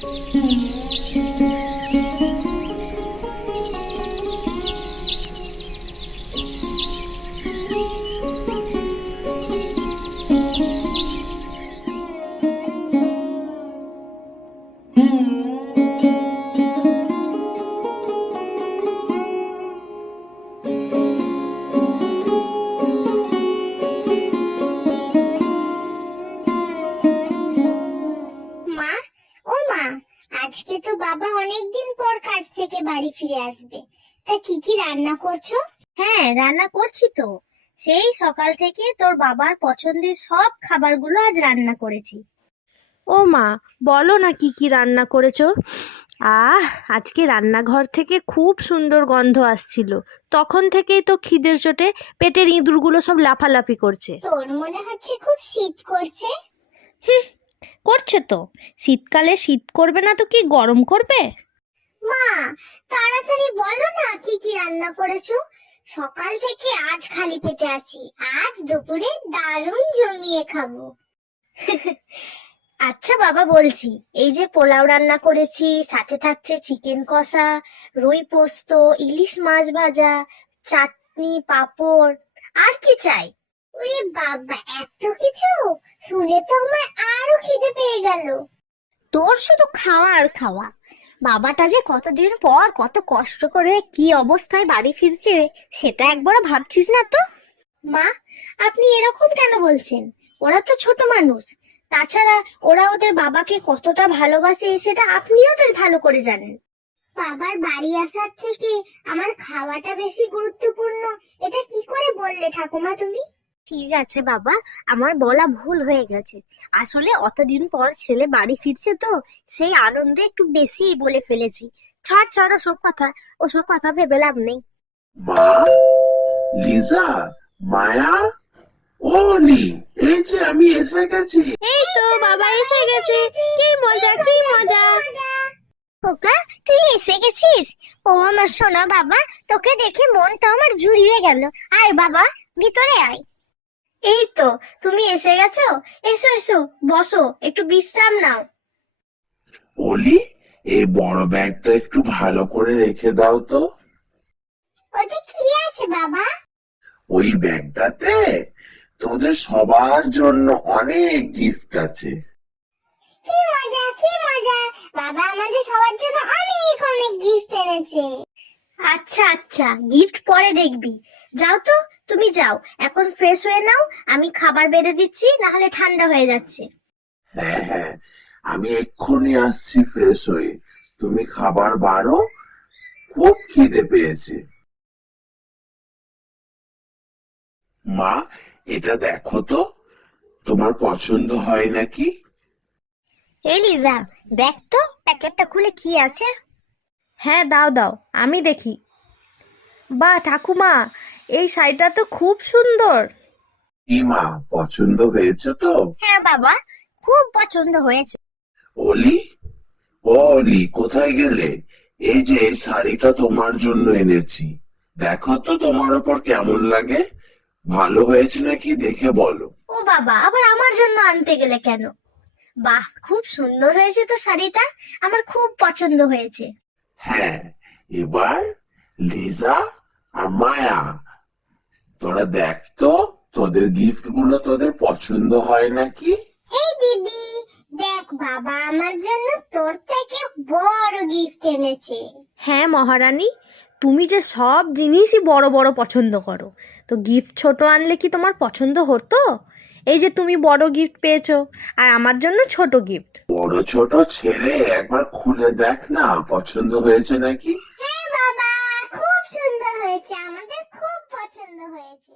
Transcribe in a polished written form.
মা, ও মা, আজকে তো বাবা অনেকদিন পর কাজ থেকে বাড়ি ফিরে আসবে। তা কি কি রান্না করছো? হ্যাঁ, রান্না করছি তো। সেই সকাল থেকে তোর বাবার পছন্দের সব খাবারগুলো আজ রান্না করেছি। ও মা, বলো না কি কি রান্না করেছো? আজকে রান্নাঘর থেকে খুব সুন্দর গন্ধ আসছিল। তখন থেকেই তো খিদের চোটে পেটের ইঁদুরগুলো সব লাফালাফি করছে। তোর মনে হচ্ছে খুব শীত করছে। করছে তো। শীতকালে শীত করবে না তো কি গরম করবে? মা, তাড়াতাড়ি বলো না কি কি রান্না করেছো। সকাল থেকে আজ খালি পেটে আছি, আজ দুপুরে দারুণ জমিয়ে খাবো। আচ্ছা বাবা, বলছি, এই যে পোলাও রান্না করেছি, সাথে থাকছে চিকেন কষা, রুই পোস্ত, ইলিশ মাছ ভাজা, চাটনি, পাঁপড়। আর কি চাই? ওরে বাবা, এত কিছু! শুনে তো আমার আরো খিদে পেয়ে গেল। তোর শুধু খাওয়া আর খাওয়া। বাবাটা যে কতদিন পর কত কষ্ট করে কি অবস্থায় বাড়ি ফিরছে সেটা একবারও ভাবছিস না তো? মা, আপনি এরকম কেন বলছেন? ওরা তো ছোট মানুষ। তাছাড়া ওরা ওদের বাবাকে কতটা ভালোবাসে সেটা আপনিও তো ভালো করে জানেন। বাবার বাড়ি আসার থেকে আমার খাওয়াটা বেশি গুরুত্বপূর্ণ, এটা কি করে বললে ঠাকুমা তুমি? ঠিক আছে বাবা, আমার বলা ভুল হয়ে গেছে। আসলে অতদিন পর ছেলে বাড়ি ফিরছে তো সেই আনন্দে একটু বেশি বলে ফেলেছি। ছাড় ছাড়, ওসব কথা ভেবে লাভ নেই। মা, লিজা, মায়া, ওলি, এই যে আমি এসে গেছি। এই তো বাবা এসে গেছে। কি মজা, কি মজা! খোকা, তুই এসে গেছিস? ও আমার সোনা বাবা, তোকে দেখে মনটা আমার জুড়িয়ে গেল। আয় বাবা, ভিতরে আয়। এই তো তুমি এসে গেছো। এসো এসো, বসো, একটু বিশ্রাম নাও। ওলি, এই বড় ব্যাগটা একটু ভালো করে রেখে দাও তো। ওতে কি আছে বাবা? ওই ব্যাগটাতে তোদের সবার জন্য অনেক গিফট আছে। কি মজা, কি মজা! বাবা আমাদের সবার জন্য অনেক অনেক গিফট এনেছে। আচ্ছা আচ্ছা, গিফট পরে দেখবি। যাও তো, তুমি যাও, এখন ফ্রেশ হয়ে নাও। আমি খাবার বেড়ে দিচ্ছি, না হলে ঠান্ডা হয়ে যাচ্ছে। হ্যাঁ হ্যাঁ, আমি এক্ষুনি আসছি ফ্রেশ হয়ে। তুমি খাবার বাড়ো, খুব খিদে পেয়েছে। মা, এটা দেখো তো, তোমার পছন্দ হয় নাকি? এই লিজা, দেখ তো প্যাকেটটা খুলে কি আছে। হ্যাঁ, দাও দাও, আমি দেখি। বাহ ঠাকুমা, এই শাড়িটা তো খুব সুন্দর। কি মা, পছন্দ হয়েছে তো? হ্যাঁ বাবা, খুব পছন্দ হয়েছে। অলি, ও অলি, কোথায় গেলে? এই যে এই শাড়িটা তোমার জন্য এনেছি। দেখো তো তোমার ওপর কেমন লাগে, ভালো হয়েছে নাকি দেখে বলো। ও বাবা, আবার আমার জন্য আনতে গেলে কেন? বাহ, খুব সুন্দর হয়েছে তো শাড়িটা, আমার খুব পছন্দ হয়েছে। হ্যাঁ, এবার লিজা আর মায়া, তোরা দেখ তো তোদের গিফট গুলো তোদের পছন্দ হয় নাকি। এই দিদি, দেখ বাবা আমার জন্য তোর থেকে বড় গিফট এনেছে। হ্যাঁ মহারানী, তুমি যে সব জিনিসই বড় বড় পছন্দ করো, তো গিফট ছোট আনলে কি তোমার পছন্দ হতো? এই যে তুমি বড় গিফট পেয়েছো, আর আমার জন্য ছোট গিফট। বড় ছোট ছেড়ে একবার খুলে দেখ না, পছন্দ হয়েছে নাকি। হ্যাঁ বাবা, খুব সুন্দর হয়েছে, আমাদের খুব পছন্দ হয়েছে।